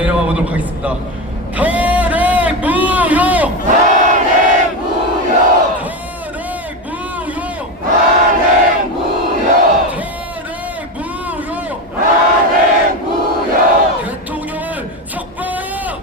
내려가 보도록 하겠습니다. 탄핵 무용! 탄핵 무용! 탄핵 무용! 탄핵 무용! 대통령을 석방하라!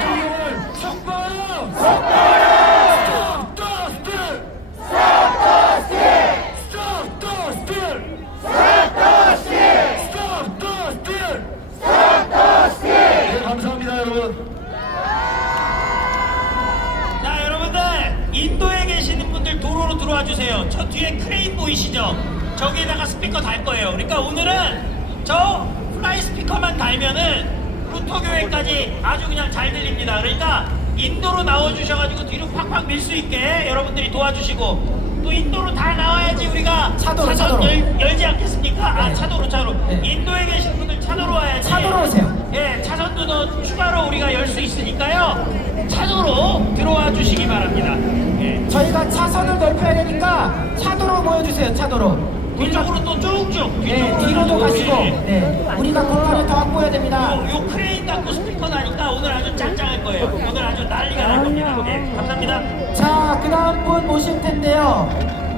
대통령을 석방하라! Stop the steal! Stop the steal! Stop the steal! 네, 감사합니다, 여러분. 자 여러분들 인도에 계시는 분들 도로로 들어와 주세요. 저 뒤에 크레인 보이시죠? 저기에다가 스피커 달 거예요. 그러니까 오늘은 저 플라이 스피커만 달면은 루터 교회까지 아주 그냥 잘 들립니다. 그러니까 인도로 나와 주셔가지고 뒤로 팍팍 밀 수 있게 여러분들이 도와주시고 또 인도로 다 나와야지 우리가 차도로, 차도로. 열, 열지 않겠습니까? 아 네. 차도로 차로. 네. 인도에 계신 분들 차도로 와야지. 차도로 오세요. 예, 차선도 더 추가로 우리가 열 수 있으니까요. 차도로 들어와 주시기 바랍니다. 예. 저희가 차선을 넓혀야 되니까 차도로 모여주세요. 차도로. 뒤쪽으로 또 쭉쭉 네, 뒤로도 가시고. 예. 네, 우리가 공간을 더 확보해야 됩니다. 요, 요 크레인 갖고 스피커 나니까 오늘 아주 짱짱할 거예요. 오늘 아주 난리가 날 겁니다. 예, 감사합니다. 자, 그 다음 분 모실 텐데요.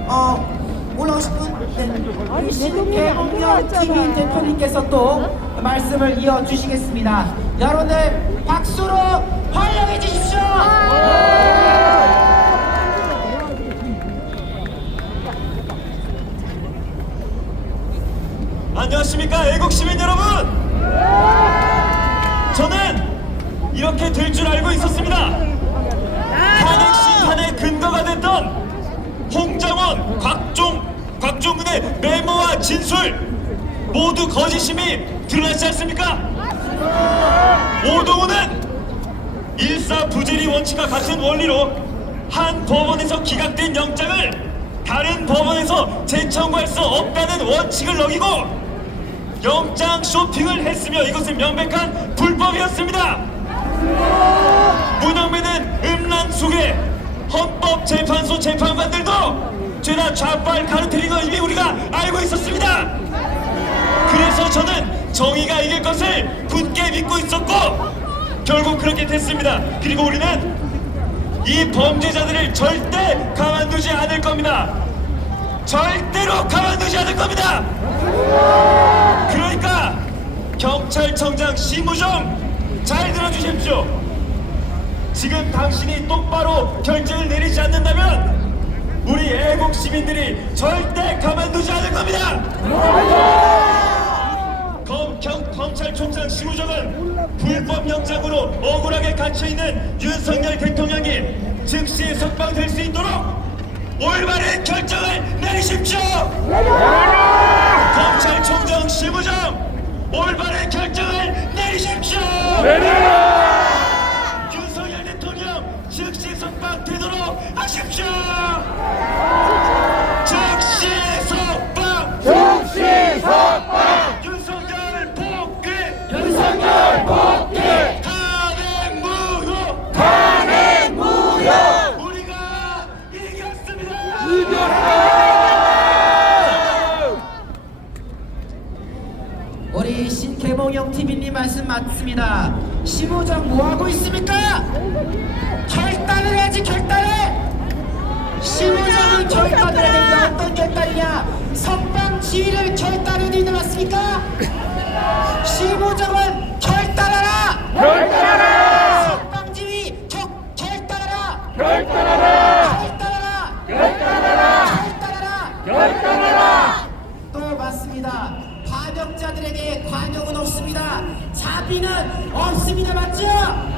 어, 올라오신 분? 네. 신개공영 TV 대표님께서 또 말씀을 이어주시겠습니다. 여러분들 박수로 환영해 주십시오! 안녕하십니까 애국 시민 여러분 저는 이렇게 될 줄 알고 있었습니다 탄핵 심판의 근거가 됐던 홍정원, 곽종, 곽종근의 메모와 진술 모두 거짓임이 드러났지 않습니까? 오동훈은 일사부재리 원칙과 같은 원리로 한 법원에서 기각된 영장을 다른 법원에서 재청구할 수 없다는 원칙을 어기고 영장 쇼핑을 했으며 이것은 명백한 불법이었습니다. 문영배는 음란 속에 헌법재판소 재판관들도 죄다 좌빨 가르트린 거 이미 우리가 알고 있었습니다. 그래서 저는 정의가 이길 것을 굳게 믿고 있었고 결국 그렇게 됐습니다. 그리고 우리는 이 범죄자들을 절대 가만두지 않을 겁니다. 절대로 가만두지 않을 겁니다. 그러니까 경찰청장 심우정 잘 들어주십시오. 지금 당신이 똑바로 결정을 내리지 않는다면 우리 애국 시민들이 절대 가만두지 않을 겁니다. 검, 경, 검찰총장 심우정은 불법 영장으로 억울하게 갇혀있는 윤석열 대통령이 즉시 석방될 수 있도록 올바른 결정을 내리십시오. 검찰총장 심우정 올바른 결정을 내리십시오. 윤석열 대통령 즉시 석방되도록 하십시오. 즉시 석방. 즉시 석방. 윤석열 복귀. 윤석열 복귀. 탄핵 무효. 탄핵 무효. 우리가 이겼습니다. 우리 신개봉영 TV님 말씀 맞습니다. 심우정 뭐 하고 있습니까? 결단을 해야지 결단을. 심우정은 결단을 해야 됩니다. 결단이냐? 선방 지휘를 결단을 니들 맞습니까? 심우정은 결단하라. 결단하라. 선방 지휘 겨, 결단하라. 결단하라. 결단하라. 결단하라. 결단하라. 또 맞습니다. 반역자들에게 관용은 없습니다. 자비는 없습니다. 맞죠?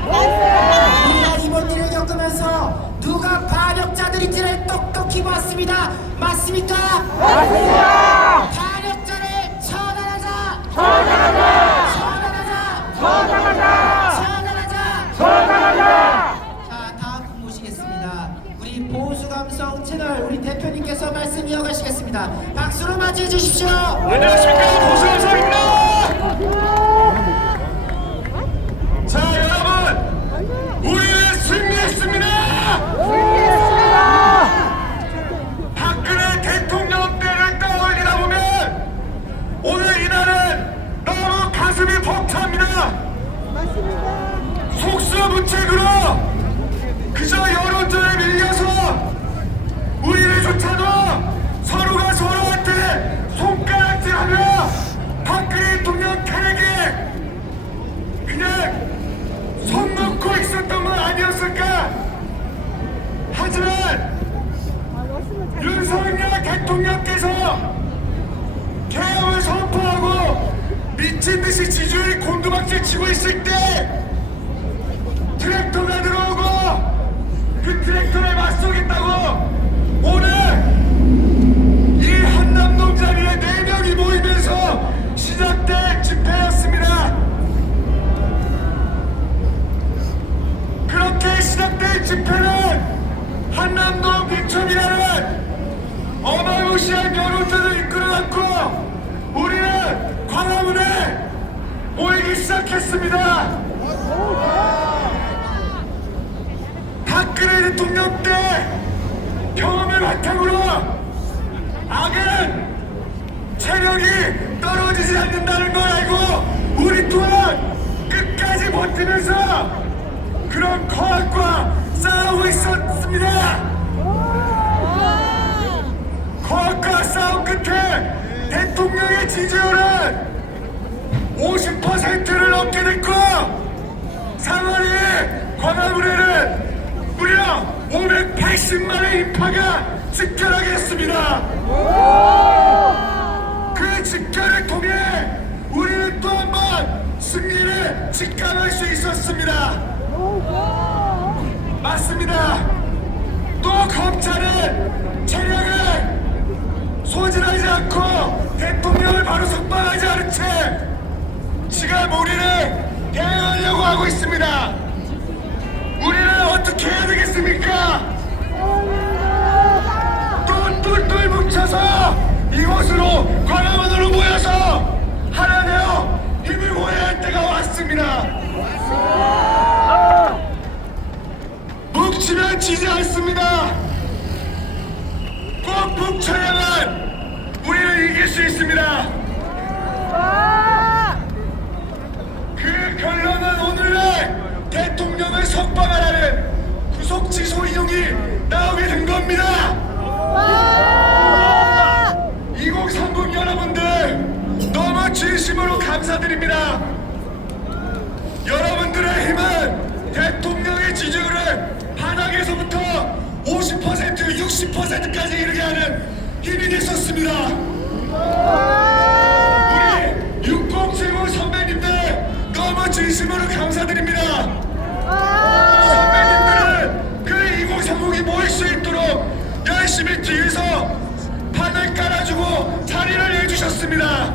우리가 이번 일을 겪으면서 누가 반역자들인지를 똑똑히 봤습니다. 맞습니까? 맞습니다. 반역자를 처단하자. 처단하자. 처단하자. 처단하자. 처단하자. 자, 다음 분 모시겠습니다. 우리 보수 채널 우리 대표님께서 말씀 이어가시겠습니다. 박수로 맞이해 주십시오. 안녕하십니까 보수감사입니다. 그냥 손 놓고 있었던 건 아니었을까? 하지만 윤석열 대통령께서 개혁을 선포하고 미친 듯이 지지율이 곤두박질 치고 있을 때 트랙 집회는 한남동 빅촌이라는 어마무시한 여론전을 이끌어갔고 우리는 광화문에 모이기 시작했습니다. 박근혜 대통령 때 경험을 바탕으로 악은 체력이 떨어지지 않는다는 걸 알고 우리 또한 끝까지 버티면서 그런 거학과 싸우고 있었습니다. 거학과 싸움 끝에 대통령의 지지율은 50%를 넘게 됐고 3월에 광화문에는 무려 580만의 인파가 집결하게 했습니다. 그 집결을 통해 우리는 또 한 번 승리를 직감할 수 있었습니다. 맞습니다. 또 검찰은 체력을 소진하지 않고 대통령을 바로 석방하지 않은 채 지금 우리를 대응하려고 하고 있습니다. 우리는 어떻게 해야 되겠습니까? 또 똘똘 뭉쳐서 이곳으로 광화문으로 모여서 하나 되어 힘을 모아야 할 때가 왔습니다. 지지 않습니다. 꼭 뭉쳐야만 우리는 이길 수 있습니다. 그 결론은 오늘날 대통령을 석방하라는 구속 취소 인용이 나오게 된 겁니다. 2030 여러분들 너무 진심으로 감사드립니다. 여러분들의 힘은 대통령의 지지율을 바닥에서부터 50% 60%까지 이르게 하는 힘이 됐었습니다. 우리 6079 선배님들 너무 진심으로 감사드립니다. 선배님들은 그 2030이 모일 수 있도록 열심히 뒤에서 판을 깔아주고 자리를 내주셨습니다.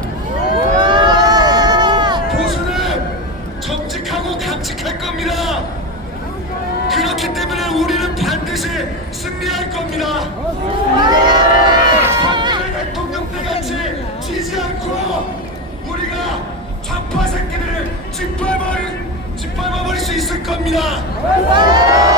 보수는 정직하고 감직할 겁니다. 그렇기 때문에 우리는 반드시 승리할 겁니다. 박근혜 대통령 때같이 지지 않고 우리가 좌파 새끼들을 짓밟 있을 겁니다.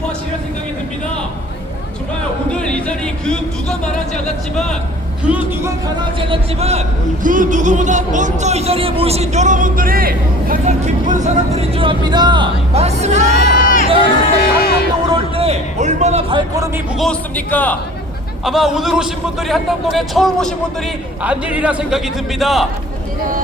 못하시라 생각이 듭니다. 정말 오늘 이 자리 그 누가 말하지 않았지만 그 누가 가라하지 않았지만 그 누구보다 먼저 이 자리에 모이신 여러분들이 가장 기쁜 사람들인 줄 압니다. 맞습니다. 네. 한남동으로 올 때 얼마나 발걸음이 무거웠습니까? 아마 오늘 오신 분들이 한남동에 처음 오신 분들이 아닐리라 생각이 듭니다.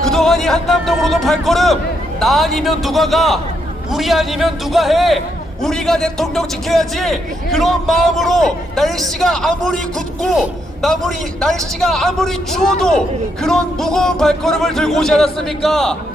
그동안 이 한남동으로도 발걸음 나 아니면 누가 가 우리 아니면 누가 해 우리가 대통령 지켜야지 그런 마음으로 날씨가 아무리 굳고 나무리 날씨가 아무리 추워도 그런 무거운 발걸음을 들고 오지 않았습니까?